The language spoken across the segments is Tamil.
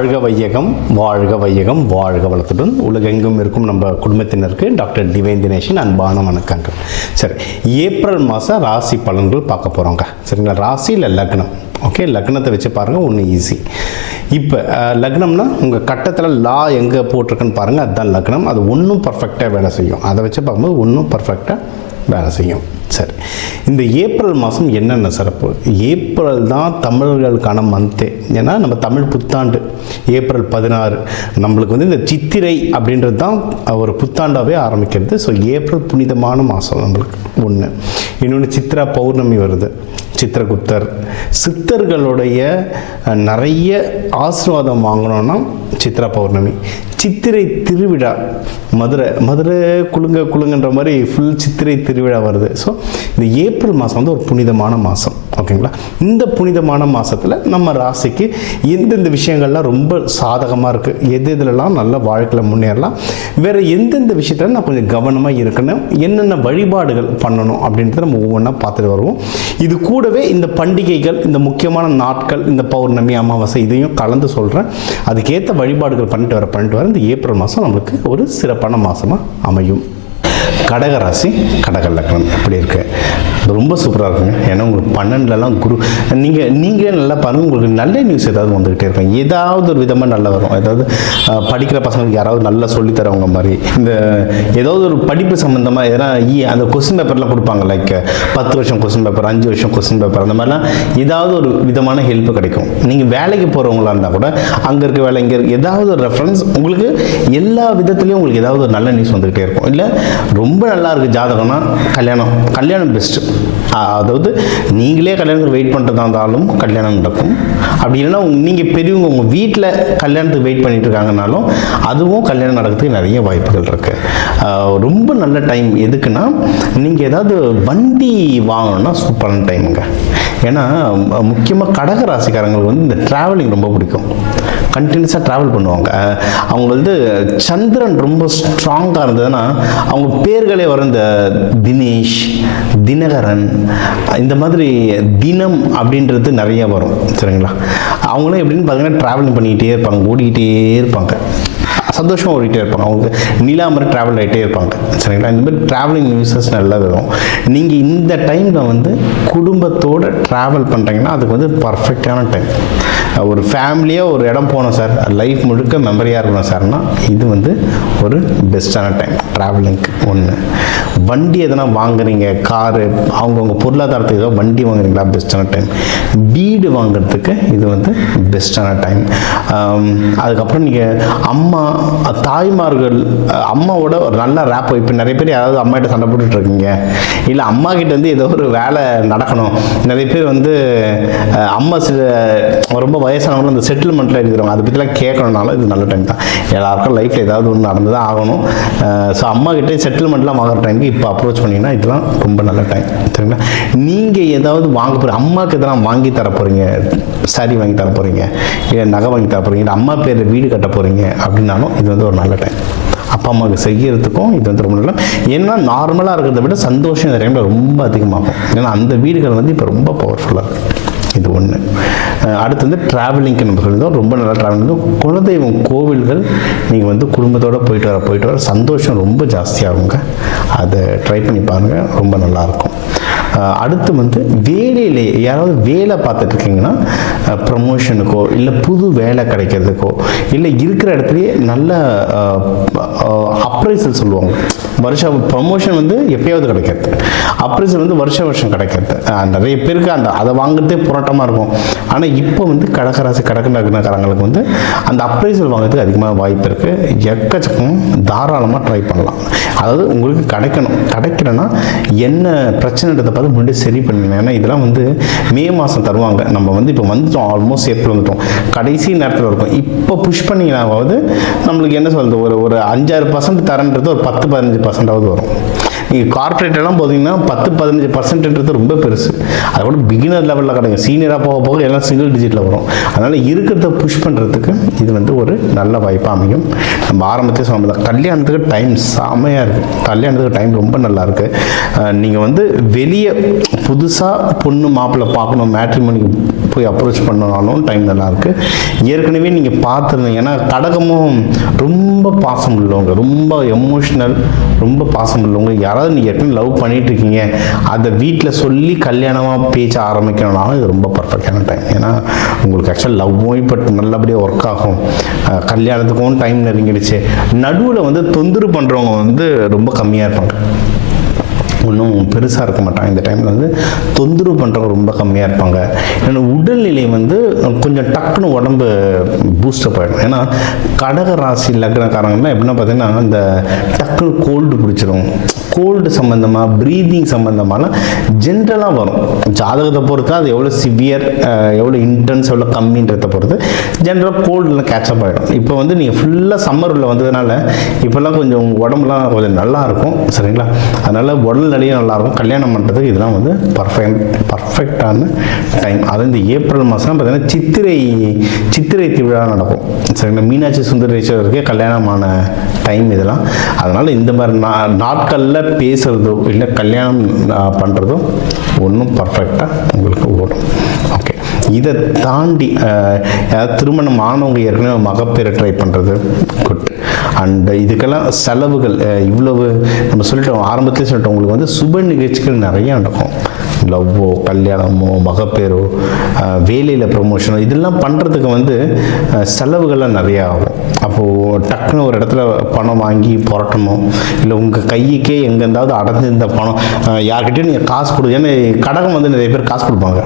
வாழ்க வையகம், வாழ்க வையகம், வாழ்க வளத்துடன் உலகெங்கும் இருக்கும் நம்ம குடும்பத்தினருக்கு டாக்டர் டிவைன் தினேஷின் அன்பான வணக்கங்கள். சரி, ஏப்ரல் மாதம் ராசி பலன்கள் பார்க்க போகிறோங்க. சரிங்களா? ராசி இல்லை லக்னம். ஓகே, லக்னத்தை வச்சு பாருங்கள், ஒன்று ஈஸி. இப்போ லக்னம்னா உங்கள் கட்டத்தில் லா எங்கே போட்டிருக்குன்னு பாருங்கள், அதுதான் லக்னம். அது ஒன்றும் பர்ஃபெக்டாக வேலை செய்யும். அதை வச்சு பார்க்கும்போது ஒன்றும் பர்ஃபெக்டாக வேலை செய்யும். சரி, இந்த ஏப்ரல் மாதம் என்னென்ன சிறப்பு? ஏப்ரல் தான் தமிழர்களுக்கான மந்த்தே. ஏன்னா நம்ம தமிழ் புத்தாண்டு ஏப்ரல் 16. நம்மளுக்கு வந்து இந்த சித்திரை அப்படின்றது தான் ஒரு புத்தாண்டாகவே ஆரம்பிக்கிறது. ஸோ ஏப்ரல் புனிதமான மாதம் நம்மளுக்கு ஒன்று. இன்னொன்று சித்ரா பௌர்ணமி வருது, சித்திரகுப்தர். சித்தர்களுடைய நிறைய ஆசீர்வாதம் வாங்கணும்னா சித்ரா பௌர்ணமி. சித்திரை திருவிழா, மதுரை குலுங்கன்ற மாதிரி ஃபுல் சித்திரை திருவிழா வருது. ஸோ இந்த ஏப்ரல் மாதம் வந்து ஒரு புனிதமான மாதம். ஓகேங்களா? இந்த புனிதமான மாதத்தில் நம்ம ராசிக்கு எந்தெந்த விஷயங்கள்லாம் ரொம்ப சாதகமாக இருக்குது, எதுலலாம் நல்ல வாழ்க்கையில் முன்னேறலாம், வேறு எந்தெந்த விஷயத்தில் நான் கொஞ்சம் கவனமாக இருக்கணும், என்னென்ன வழிபாடுகள் பண்ணணும் அப்படின்றத நம்ம ஒவ்வொன்றா பார்த்துட்டு வருவோம். இது கூடவே இந்த பண்டிகைகள், இந்த முக்கியமான நாட்கள், இந்த பௌர்ணமி, அமாவாசை இதையும் கலந்து சொல்கிறேன். அதுக்கேற்ற வழிபாடுகள் பண்ணிட்டு வர இந்த ஏப்ரல் மாதம் நம்மளுக்கு ஒரு சிறப்பான மாதமாக அமையும். கடகராசி, கடக லக்னம் எப்படி இருக்கு? ரொம்ப சூப்பராக இருக்குங்க. ஏன்னா உங்களுக்கு 12லலாம் குரு, நீங்களே நல்லா பாருங்கள், உங்களுக்கு நல்ல நியூஸ் ஏதாவது வந்துக்கிட்டே இருக்கும். ஏதாவது ஒரு விதமாக நல்லா வரும். ஏதாவது படிக்கிற பசங்களுக்கு யாராவது நல்லா சொல்லித்தரவங்க மாதிரி, இந்த ஏதாவது ஒரு படிப்பு சம்மந்தமாக எதனா அந்த கொஸ்டின் பேப்பர்லாம் கொடுப்பாங்க. லைக் 10 வருஷம் கொஸ்டின் பேப்பர், 5 வருஷம் கொஸ்டின் பேப்பர், அந்த மாதிரிலாம் ஏதாவது ஒரு விதமான ஹெல்ப் கிடைக்கும். நீங்கள் வேலைக்கு போகிறவங்களா இருந்தால் கூட அங்கே இருக்க வேலை, இங்கே இருக்க ஏதாவது ஒரு ரெஃபரன்ஸ் உங்களுக்கு எல்லா விதத்துலேயும் உங்களுக்கு ஏதாவது ஒரு நல்ல நியூஸ் வந்துக்கிட்டே இருக்கும். இல்லை ரொம்ப நல்லா இருக்குது ஜாதகம்னா கல்யாணம் பெஸ்ட்டு. அதாவது நீங்களே கல்யாணத்துக்கு வெயிட் பண்ணுறதா இருந்தாலும் கல்யாணம் நடக்கும். அப்படி இல்லைன்னா நீங்கள் பெரியவங்க உங்கள் வீட்டில் கல்யாணத்துக்கு வெயிட் பண்ணிட்டு இருக்காங்கனாலும் அதுவும் கல்யாணம் நடக்கிறதுக்கு நிறைய வாய்ப்புகள் இருக்குது. ரொம்ப நல்ல டைம். எதுக்குன்னா நீங்கள் ஏதாவது வண்டி வாங்கணும்னா சூப்பரான டைமுங்க. ஏன்னா முக்கியமாக கடக ராசிக்காரங்களுக்கு வந்து இந்த ட்ராவலிங் ரொம்ப பிடிக்கும். கண்டினியூஸாக ட்ராவல் பண்ணுவாங்க. அவங்க வந்து சந்திரன் ரொம்ப ஸ்ட்ராங்காக இருந்ததுன்னா அவங்க பேர்களே வரும். இந்த தினேஷ், தினகரன், இந்த மாதிரி தினம் அப்படின்றது நிறைய வரும். சரிங்களா? அவங்களும் எப்படின்னு பார்த்தீங்கன்னா ட்ராவலிங் பண்ணிக்கிட்டே இருப்பாங்க, ஓடிக்கிட்டே இருப்பாங்க, சந்தோஷமாக ஓடிட்டே இருப்பாங்க. அவங்களுக்கு நிலா மாதிரி ட்ராவல் ஆகிட்டே இருப்பாங்க. சரிங்களா? இந்த மாதிரி ட்ராவலிங் நியூஸஸ் நல்லா வரும். நீங்கள் இந்த டைமில் வந்து குடும்பத்தோடு ட்ராவல் பண்ணுறீங்கன்னா அதுக்கு வந்து பர்ஃபெக்டான டைம். ஒரு ஃபேமிலியாக ஒரு இடம் போனோம் சார், லைஃப் முழுக்க மெமரியாக இருக்கணும் சார்னா இது வந்து ஒரு பெஸ்ட்டான டைம் ட்ராவலிங்க்கு. ஒன்று, வண்டி எதனா வாங்குறீங்க, காரு, அவங்கவுங்க பொருளாதாரத்துக்கு ஏதோ வண்டி வாங்குறீங்களா, பெஸ்ட்டான டைம். வீடு வாங்குறதுக்கு இது வந்து பெஸ்ட்டான டைம். அதுக்கப்புறம் நீங்கள் தாய்மார்கள், அம்மாவோட ஒரு நல்ல ரேப். இப்போ நிறைய பேர் யாராவது அம்மாகிட்ட சண்டை போட்டுட்டு இருக்கீங்க, இல்லை அம்மா கிட்ட வந்து ஏதோ ஒரு வேலை நடக்கணும். நிறைய பேர் வந்து அம்மா ரொம்ப வயசானவங்களும் அந்த செட்டில்மெண்ட்டில் இருக்கிறவங்க அதை பற்றிலாம் கேட்கணுனாலும் இது நல்ல டைம் தான். எல்லாருக்கும் லைஃப்பில் ஏதாவது ஒன்று நடந்து தான் ஆகணும். ஸோ அம்மா கிட்டே செட்டில்மெண்ட்லாம் வாங்குற டைமுக்கு இப்போ அப்ரோச் பண்ணிங்கன்னா இதெல்லாம் ரொம்ப நல்ல டைம். சரிங்களா? நீங்கள் ஏதாவது வாங்க போகிறீங்க, அம்மாவுக்கு எதெல்லாம் வாங்கி தர போகிறீங்க, சாரி வாங்கி தர போகிறீங்க, இல்லை நகை வாங்கி தர போகிறீங்க, இல்லை அம்மா பேரில் வீடு கட்ட போகிறீங்க அப்படின்னாலும் இது வந்து ஒரு நல்ல டைம். அப்பா அம்மாவுக்கு செய்கிறதுக்கும் இது வந்து ரொம்ப நல்ல. ஏன்னா நார்மலாக இருக்கிறத விட சந்தோஷம் இந்த டைமில் ரொம்ப அதிகமாகும். ஏன்னா அந்த வீடுகள் வந்து இப்போ ரொம்ப பவர்ஃபுல்லாக இருக்குது. இது ஒன்று. அடுத்து வந்து ட்ராவலிங்க்கு நம்ம சொல்லியிருந்தோம். ரொம்ப நல்லா ட்ராவலிங். குலதெய்வம் கோவில்கள் நீங்கள் வந்து குடும்பத்தோடு போயிட்டு வர சந்தோஷம் ரொம்ப ஜாஸ்தியாகுங்க. அதை ட்ரை பண்ணி பாருங்கள், ரொம்ப நல்லாயிருக்கும். அடுத்து வந்து வேலையிலே யாராவது வேலை பார்த்துட்டு இருக்கீங்கன்னா ப்ரமோஷனுக்கோ, இல்லை புது வேலை கிடைக்கிறதுக்கோ, இல்லை இருக்கிற இடத்துலையே நல்ல அப்ரைசல் சொல்லுவாங்க. வருஷம் ப்ரமோஷன் வந்து எப்பயாவது கிடைக்கிறது, அப்ரைசல் வந்து வருஷம் கிடைக்கிறது. நிறைய பேருக்கு அதை வாங்குறதே போராட்டமாக இருக்கும். ஆனால் இப்போ வந்து கடகராசி கடகநகரங்களுக்கு வந்து அந்த அப்ரைசல் வாங்குறதுக்கு அதிகமாக வாய்ப்பு இருக்குது. எக்கச்சக்கம் தாராளமாக ட்ரை பண்ணலாம். அதாவது உங்களுக்கு கிடைக்கலன்னா என்ன பிரச்சனைன்றதை பார்த்து முன்னாடி சரி பண்ணுங்க. ஏன்னா இதெல்லாம் வந்து மே மாதம் தருவாங்க. நம்ம வந்து இப்போ வந்துட்டோம், ஆல்மோஸ்ட் ஏப்ரல் வந்துட்டோம், கடைசி நேரத்தில் இருக்கும். இப்போ புஷ் பண்ணிங்கனாவது நம்மளுக்கு என்ன சொல்கிறது, ஒரு 5-6% தரன்றது ஒரு 10-15% வரும். நீங்கள் கார்ப்பரேட்டெல்லாம் பார்த்தீங்கன்னா 10-15% ரொம்ப பெருசு. அதை கூட பிகினர் லெவலில் கிடைக்கும். சீனியராக போக போக எல்லாம் சிங்கிள் டிஜிட்டில் வரும். அதனால் இருக்கிறத புஷ் பண்ணுறதுக்கு இது வந்து ஒரு நல்ல வாய்ப்பாக அமையும். நம்ம ஆரம்பத்தையே சொன்ன கல்யாணத்துக்கு டைம் செமையாக இருக்குது. கல்யாணத்துக்கு டைம் ரொம்ப நல்லா இருக்குது. நீங்கள் வந்து வெளியே புதுசாக பொண்ணு மாப்பிள்ளை பார்க்கணும், மேட்ரிமோனிக்கு போய் அப்ரோச் பண்ணனாலும் டைம் நல்லாயிருக்கு. ஏற்கனவே நீங்கள் பார்த்துருந்தீங்க. ஏன்னா கடகமும் ரொம்ப பாசம் உள்ளவங்க, ரொம்ப எமோஷ்னல், ரொம்ப பாசம் உள்ளவங்க. யாராவது நீங்கள் ஏற்கனவே லவ் பண்ணிகிட்டு இருக்கீங்க, அதை வீட்டில் சொல்லி கல்யாணமாக பேச்ச ஆரம்பிக்கணும்னாலும் இது ரொம்ப பர்ஃபெக்டான டைம். ஏன்னா உங்களுக்கு ஆக்சுவலாக லவ்வும் இப்போ நல்லபடியாக ஒர்க் ஆகும். கல்யாணத்துக்கும் டைம் நெருங்கிடுச்சு. நடுவில் வந்து தொந்தரவு பண்ணுறவங்க வந்து ரொம்ப கம்மியாக இருப்பாங்க. ஒன்றும் பெருசாக இருக்க மாட்டாங்க. இந்த டைமில் வந்து தொந்தரவு பண்ணுறவங்க ரொம்ப கம்மியாக இருப்பாங்க. ஏன்னா உடல்நிலை வந்து கொஞ்சம் டக்குன்னு உடம்பு பூஸ்டப் ஆகிடும். ஏன்னா கடக ராசி லக்னக்காரங்கன்னா எப்படின்னா பார்த்தீங்கன்னா இந்த டக்குன்னு கோல்டு பிடிச்சிரும். கோல்டு சம்மந்தமாக, ப்ரீதிங் சம்மந்தமான ஜென்ரலாக வரும். ஜாதகத்தை பொறுத்து அது எவ்வளோ சிவியர், எவ்வளோ இன்டென்ஸ், எவ்வளோ கம்மின்றதை பொறுத்து ஜென்ரலாக கோல்டில் கேட்சப் ஆகிடும். இப்போ வந்து நீங்கள் ஃபுல்லாக சம்மர் உள்ள வந்ததுனால இப்போல்லாம் கொஞ்சம் உங்கள் உடம்புலாம் கொஞ்சம் நல்லாயிருக்கும். சரிங்களா? அதனால் உடல் நிலையும் நல்லாயிருக்கும். கல்யாணம் பண்ணுறதுக்கு இதெல்லாம் வந்து பர்ஃபெக்டான டைம். அது இந்த ஏப்ரல் மாதம் பார்த்தீங்கன்னா சித்திரை திருவிழா நடக்கும். சரிங்களா? மீனாட்சி சுந்தரேஸ்வரருக்கே கல்யாணமான டைம் இதெல்லாம். அதனால் இந்த மாதிரி நாட்களில் பேசுகிறதோ இல்லை கல்யாணம் பண்ணுறதோ ஒன்றும் பர்ஃபெக்டாக உங்களுக்கு ஓடும். ஓகே, இதை தாண்டி திருமணம் ஆனவங்க ஏற்கனவே மகப்பேறு ட்ரை பண்ணுறது குட். அண்ட் இதுக்கெல்லாம் செலவுகள் இவ்வளவு நம்ம சொல்லிட்டோம், ஆரம்பத்திலே சொல்லிட்டோம். உங்களுக்கு வந்து சுப நிகழ்ச்சிகள் நிறையா நடக்கும். லவ்வோ, கல்யாணமோ, மகப்பேரோ, வேலையில் ப்ரொமோஷனோ, இதெல்லாம் பண்ணுறதுக்கு வந்து செலவுகள்லாம் நிறையா ஆகும். அப்போது டக்குன்னு ஒரு இடத்துல பணம் வாங்கி புரட்டணும், இல்லை உங்கள் கைக்கே எங்கேருந்தாவது அடைஞ்சிருந்த பணம் யார்கிட்டையும் நீங்கள் காசு கொடு. ஏன்னா கடகம் வந்து நிறைய பேர் காசு கொடுப்பாங்க.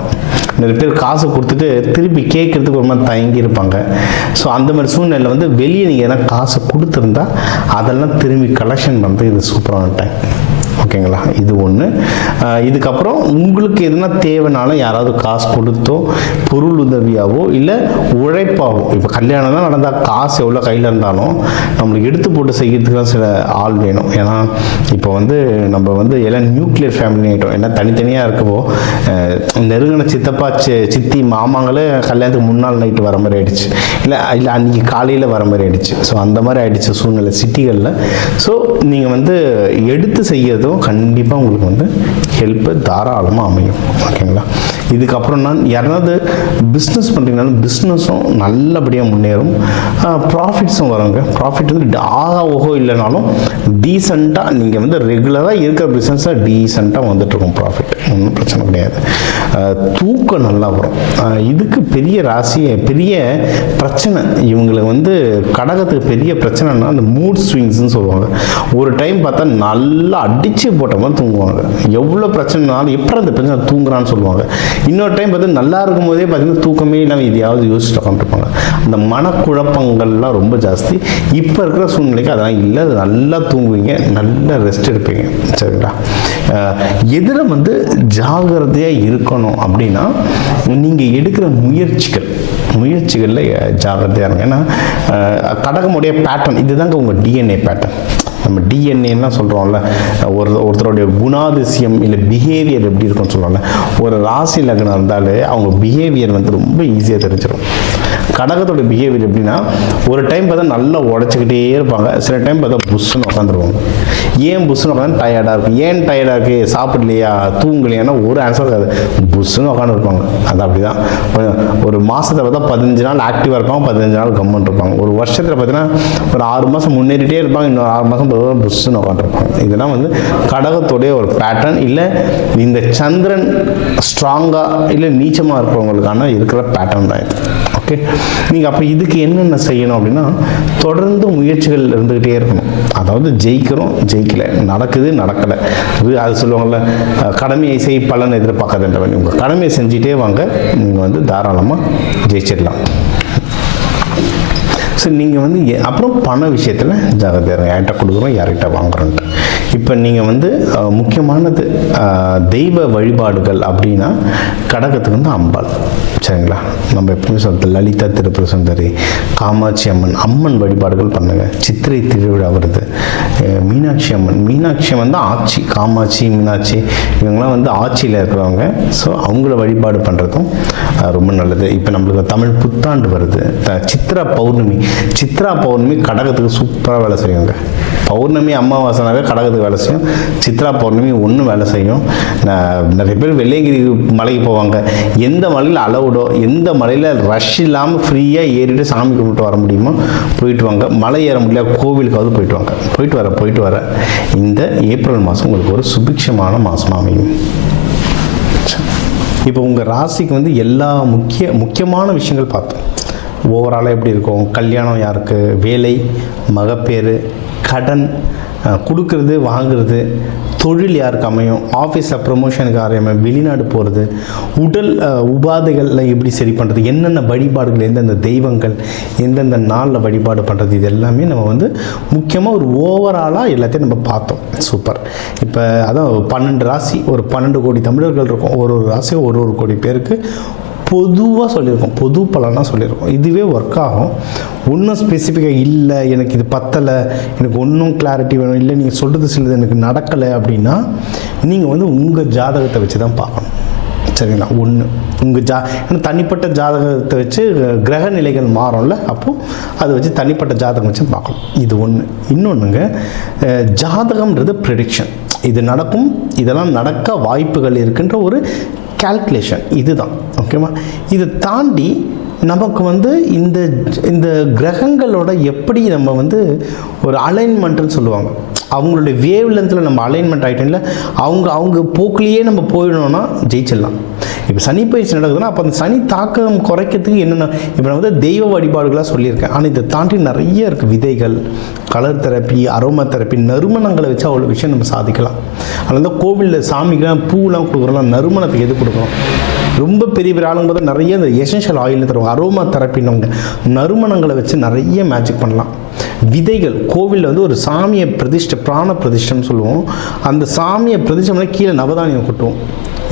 நிறைய பேர் காசு கொடுத்துட்டு திருப்பி கேட்குறதுக்கு ஒரு மாதிரி தயங்கி இருப்பாங்க. ஸோ அந்த மாதிரி சூழ்நிலையில் வந்து வெளியே நீங்கள் எதனா காசு கொடுத்துருந்தா அதெல்லாம் திரும்பி கலெக்ஷன் பண்ணுறது இது சூப்பரான டைம். ஓகேங்களா? இது ஒன்று. இதுக்கப்புறம் உங்களுக்கு எதுனா தேவைனாலும் யாராவது காசு கொடுத்தோ, பொருள் உதவியாவோ, இல்லை உழைப்பாவோ. இப்போ கல்யாணம் தான் நடந்தால் காசு எவ்வளோ கையில் இருந்தாலும் நம்மளுக்கு எடுத்து போட்டு செய்கிறதுக்குலாம் சில ஆள் வேணும். ஏன்னா இப்போ வந்து நம்ம வந்து எல்லாம் நியூக்ளியர் ஃபேமிலி ஆகிட்டோம். ஏன்னா தனித்தனியாக இருக்கவோ நெருங்கின சித்தப்பா, சித்தி, மாமாங்களே கல்யாணத்துக்கு முன்னாள் நைட்டு வர மாதிரி ஆகிடுச்சு, இல்லை அன்றைக்கி காலையில் வர மாதிரி ஆகிடுச்சு. ஸோ அந்த மாதிரி ஆகிடுச்சு சூழ்நிலை சிட்டிகளில். ஸோ நீங்கள் வந்து எடுத்து செய்யறதும் கண்டிப்பாக உங்களுக்கு வந்து ஹெல்ப்பு தாராளமாக அமையும். ஓகேங்களா? இதுக்கப்புறம் நான் யாராவது பிஸ்னஸ் பண்ணுறீங்கனாலும் பிஸ்னஸும் நல்லபடியாக முன்னேறும். ப்ராஃபிட்ஸும் வருங்க. ப்ராஃபிட் வந்து ஓஹோ இல்லைனாலும் டீசெண்டாக நீங்கள் வந்து ரெகுலராக இருக்கிற பிஸ்னஸாக டீசெண்டாக வந்துட்டுருக்கும் ப்ராஃபிட். ஒன்றும் பிரச்சனை கிடையாது. தூக்கம் நல்லா வரும். இதுக்கு பெரிய பெரிய பிரச்சனை இவங்களுக்கு வந்து கடகத்துக்கு பெரிய பிரச்சனைனா அந்த மூட் ஸ்விங்ஸ்ன்னு சொல்லுவாங்க. ஒரு டைம் பார்த்தா நல்லா அடித்து போட்ட மாதிரி தூங்குவாங்க. எவ்வளோ பிரச்சனைனாலும் எப்படி அந்த பிரச்சனை தூங்குறான்னு சொல்லுவாங்க. இன்னொரு டைம் பார்த்து நல்லா இருக்கும் போதே பார்த்தீங்கன்னா தூக்கமே இல்லாமல் எதையாவது யோசிச்சுட்டு உட்காந்துருப்பாங்க. அந்த மனக்குழப்பங்கள்லாம் ரொம்ப ஜாஸ்தி. இப்போ இருக்கிற சூழ்நிலைக்கு அதெல்லாம் இல்லை. அது நல்லா தூங்குவீங்க, நல்லா ரெஸ்ட் எடுப்பீங்க. சரிங்களா? எதில் வந்து ஜாகிரதையாக இருக்கணும் அப்படின்னா நீங்கள் எடுக்கிற முயற்சிகளில் ஜாகிரதையாக இருங்க. ஏன்னா கடகமுடைய பேட்டர்ன் இதுதாங்க உங்கள் டிஎன்ஏ பேட்டர்ன். நம்ம டிஎன்ஏலாம் சொல்கிறோம்ல, ஒருத்தருடைய குணாதிசயம் இல்லை பிஹேவியர் எப்படி இருக்குன்னு சொல்கிறோம்ல. ஒரு ராசி லக்னம் இருந்தாலே அவங்க பிஹேவியர் வந்து ரொம்ப ஈஸியாக தெரிஞ்சிடும். கடகத்தோட பிஹேவியர் எப்படின்னா ஒரு டைம் பார்த்தா நல்லா உடச்சிக்கிட்டே இருப்பாங்க, சில டைம் பார்த்தா புஷ்ஷுன்னு உட்காந்துருவாங்க. ஏன் புஷ்ஷுன்னு உட்காந்து டயர்டாக இருக்கும். ஏன் டயர்டாக இருக்குது, சாப்பிடலையா, தூங்கலையானா ஒரு ஆன்சர் இருக்காது, புஷ்ஷுன்னு உட்காந்துருப்பாங்க. அது அப்படி தான். ஒரு மாதத்தை பார்த்தா 15 நாள் ஆக்டிவாக இருப்பாங்க, 15 நாள் கம்முன்னு இருப்பாங்க. ஒரு வருஷத்தில் பார்த்தீங்கன்னா ஒரு 6 மாதம் முன்னேறிட்டே இருப்பாங்க, இன்னொரு 6 மாதம் புஷ்ஷுன்னு உட்காந்துருப்பாங்க. இதெல்லாம் வந்து கடகத்துடைய ஒரு பேட்டர்ன். இல்லை இந்த சந்திரன் ஸ்ட்ராங்காக இல்லை நீச்சமாக இருக்கிறவங்களுக்கான இருக்கிற பேட்டர்ன் தான் இது. ஓகே, நீங்கள் அப்போ இதுக்கு என்னென்ன செய்யணும் அப்படின்னா தொடர்ந்து முயற்சிகள் இருந்துக்கிட்டே இருக்கணும். அதாவது ஜெயிக்கலை, நடக்கலை. அது சொல்லுவாங்கள்ல, கடமையை செய் பலன் எதிர்பார்க்காதுன்றவன். உங்கள் கடமையை செஞ்சுட்டே வாங்க, நீங்கள் வந்து தாராளமாக ஜெயிச்சிடலாம். ஸோ நீங்கள் வந்து அப்புறம் பண விஷயத்தில் ஜாகிரதையாக யார்கிட்ட கொடுக்குறோம் யார்கிட்ட வாங்குறோன்ட்டு. இப்போ நீங்கள் வந்து முக்கியமானது தெய்வ வழிபாடுகள் அப்படின்னா கடகத்துக்கு வந்து அம்பாள், சரிங்களா. நம்ம எப்பவுமே சொல்கிறது லலிதா திருப்புர சுந்தரி, காமாட்சி அம்மன் வழிபாடுகள் பண்ணுங்கள். சித்திரை திருவிழா வருது, மீனாட்சி அம்மன் தான் ஆட்சி, காமாட்சி மீனாட்சி இவங்கெல்லாம் வந்து ஆட்சியில் இருக்கிறவங்க. ஸோ அவங்கள வழிபாடு பண்ணுறதும் ரொம்ப நல்லது. இப்போ நம்மளுக்கு தமிழ் புத்தாண்டு வருது, சித்ரா பௌர்ணமி கடகத்துக்கு சூப்பராக வேலை செய்யுங்க. பௌர்ணமி அமாவாசைனாவே கடகத்துக்கு வேலை செய்யும், சித்ரா பௌர்ணமி ஒன்றும் வேலை செய்யும். நிறைய பேர் வெள்ளையங்கிரி மலைக்கு போவாங்க. எந்த மலையில் அளவுடோ, எந்த மலையில் ரஷ் இல்லாமல் ஃப்ரீயாக ஏறிட்டு சாமி கும்பிட்டு வர முடியுமோ போயிட்டு வாங்க. மலை ஏற முடியல கோவிலுக்காவது போயிட்டு வாங்க. போயிட்டு வர இந்த ஏப்ரல் மாதம் உங்களுக்கு ஒரு சுபிக்ஷமான மாதமாக அமையும். இப்போ உங்கள் ராசிக்கு வந்து எல்லா முக்கியமான விஷயங்கள் பார்த்தோம். ஓவராலாக எப்படி இருக்கும், கல்யாணம் யாருக்கு, வேலை, மகப்பேறு, கடன், கொடுக்கறது வாங்குறது, தொழில் யாருக்கு அமையும், ஆஃபீஸில் ப்ரமோஷனுக்கு அமையும், வெளிநாடு போகிறது, உடல் உபாதைகளில் எப்படி சரி பண்ணுறது, என்னென்ன வழிபாடுகள், எந்தெந்த தெய்வங்கள் எந்தெந்த நாளில் வழிபாடு பண்ணுறது, இது எல்லாமே நம்ம வந்து முக்கியமாக ஒரு ஓவராலாக எல்லாத்தையும் நம்ம பார்த்தோம். சூப்பர். இப்போ அதான் 12 ராசி, ஒரு 12 கோடி தமிழர்கள் இருக்கும். ஒரு ராசியும் ஒரு கோடி பேருக்கு பொதுவாக சொல்லியிருக்கோம், பொது பலனாக சொல்லியிருக்கோம். இதுவே ஒர்க் ஆகும். ஒன்றும் ஸ்பெசிஃபிக்காக இல்லை, எனக்கு இது பத்தலை, எனக்கு ஒன்றும் கிளாரிட்டி வேணும், இல்லை நீங்கள் சொல்கிறது சிலது எனக்கு நடக்கலை அப்படின்னா நீங்கள் வந்து உங்கள் ஜாதகத்தை வச்சு தான் பார்க்கணும், சரிங்களா. ஒன்று உங்கள் ஏன்னா தனிப்பட்ட ஜாதகத்தை வச்சு கிரக நிலைகள் மாறும்ல, அப்போது அதை வச்சு தனிப்பட்ட ஜாதகம் வச்சு பார்க்கணும். இது ஒன்று. இன்னொன்றுங்க, ஜாதகம்ன்றது ப்ரெடிக்ஷன். இது நடக்கும், இதெல்லாம் நடக்க வாய்ப்புகள் இருக்குன்ற ஒரு கால்குலேஷன், இதுதான் ஓகேவா. இதை தாண்டி நமக்கு வந்து இந்த கிரகங்களோட எப்படி நம்ம வந்து ஒரு அலைன்மெண்ட்டுன்னு சொல்லுவாங்க, அவங்களுடைய வேவ் லென்த்தில் நம்ம அலைன்மெண்ட் ஆகிட்டோம்ல, அவங்க போக்குலேயே நம்ம போயிடணும்னா ஜெயிச்சிடலாம். இப்போ சனி பயிற்சி நடக்குதுன்னா அப்போ அந்த சனி தாக்கம் குறைக்கிறதுக்கு என்னென்ன, இப்போ நான் வந்து தெய்வ வழிபாடுகளாக சொல்லியிருக்கேன். ஆனால் இதை தாண்டி நிறைய இருக்குது. விதைகள், கலர் தெரப்பி, அரோமா தெரப்பி, நறுமணங்களை வச்சு அவ்வளோ விஷயம் நம்ம சாதிக்கலாம். அதனால தான் கோவிலில் சாமிக்கெலாம் பூலாம் கொடுக்குறோம்லாம், நறுமணத்துக்கு எது கொடுக்கணும். ரொம்ப பெரிய ஆளுங்க போது நிறைய இந்த எசென்ஷியல் ஆயில்னு தருவாங்க, அரோமா தெரப்பின்னு, நறுமணங்களை வச்சு நிறைய மேஜிக் பண்ணலாம். விதைகள், கோவிலில் வந்து ஒரு சாமியை பிராண பிரதிஷ்டம்னு சொல்லுவோம். அந்த சாமியை பிரதிஷ்டம்னா கீழே நவதானியம் கொட்டுவோம்.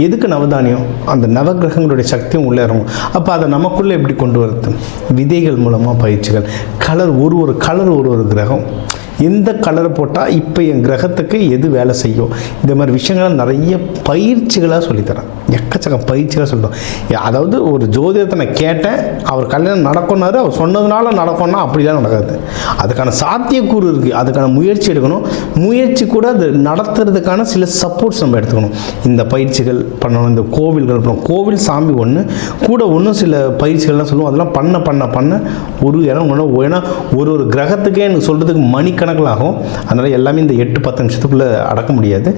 எதுக்கு நவதானியம், அந்த நவகிரகங்களுடைய சக்தியும் உள்ளே இறங்கும். அப்போ அதை நமக்குள்ளே எப்படி கொண்டு வரது, விதைகள் மூலமாக பயிற்சிகள். கலர், ஒரு கலர் ஒரு கிரகம், எந்த கலரை போட்டால் இப்போ என் கிரகத்துக்கு எது வேலை செய்யும், இந்த மாதிரி விஷயங்களை நிறைய பயிற்சிகளாக சொல்லித்தரேன். எக்கச்சக்கம் பயிற்சிகளாக சொல்லிட்டோம். அதாவது ஒரு ஜோதிடத்தை நான் கேட்டேன், அவர் கல்யாணம் நடக்கும்னாரு, அவர் சொன்னதுனால நடக்கும்னா அப்படிலாம் நடக்காது. அதுக்கான சாத்தியக்கூறு இருக்குது, அதுக்கான முயற்சி எடுக்கணும். முயற்சி கூட அது நடத்துறதுக்கான சில சப்போர்ட்ஸ் நம்ம எடுத்துக்கணும். இந்த பயிற்சிகள் பண்ணணும், இந்த கோவில்கள் பண்ணணும். கோவில் சாமி ஒன்று கூட ஒன்றும் சில பயிற்சிகள்லாம் சொல்லுவோம். அதெல்லாம் பண்ண ஒரு இடம் ஏன்னா ஒரு கிரகத்துக்கே எனக்கு சொல்கிறதுக்கு மணிக்கணக்கில் ஆகும். அதனால் எல்லாமே இந்த 8-10 நிமிஷத்துக்குள்ளே அடக்க முடியாது.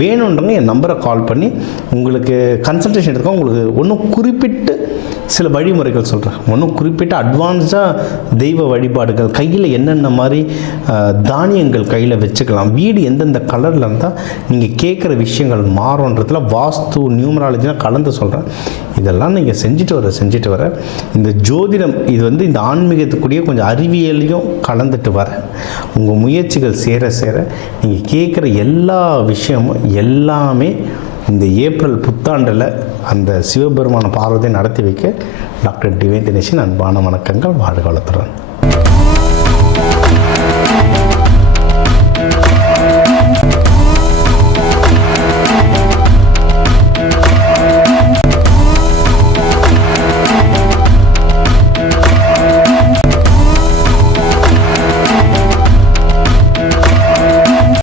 வேணுன்றவங்க என் நம்பரை கால் பண்ணி உங்களுக்கு கன்சல்டேஷன் எடுத்துக்கோங்க. உங்களுக்கு ஒன்றும் குறிப்பிட்டு சில வழிமுறைகள் சொல்கிறேன். ஒன்றும் குறிப்பிட்ட அட்வான்ஸாக தெய்வ வழிபாடுகள், கையில் என்னென்ன மாதிரி தானியங்கள் கையில் வச்சுக்கலாம், வீடு எந்தெந்த கலரில் இருந்தால் நீங்கள் கேட்குற விஷயங்கள் மாறுன்றதுல வாஸ்து நியூமராலஜிலாம் கலந்து சொல்கிறேன். இதெல்லாம் நீங்கள் செஞ்சுட்டு வர இந்த ஜோதிடம், இது வந்து இந்த ஆன்மீகத்துக்குரிய கொஞ்சம் அறிவியலையும் கலந்துட்டு வர உங்கள் முயற்சிகள் சேர நீங்கள் கேட்குற எல்லா விஷயமும் எல்லாமே இந்த ஏப்ரல் புத்தாண்டில் அந்த சிவபெருமான பார்வதியை நடத்தி வைக்க டாக்டர் டிவைன் தினேஷின் அன்பான வணக்கங்கள். வாழ்க வளத்துடன்.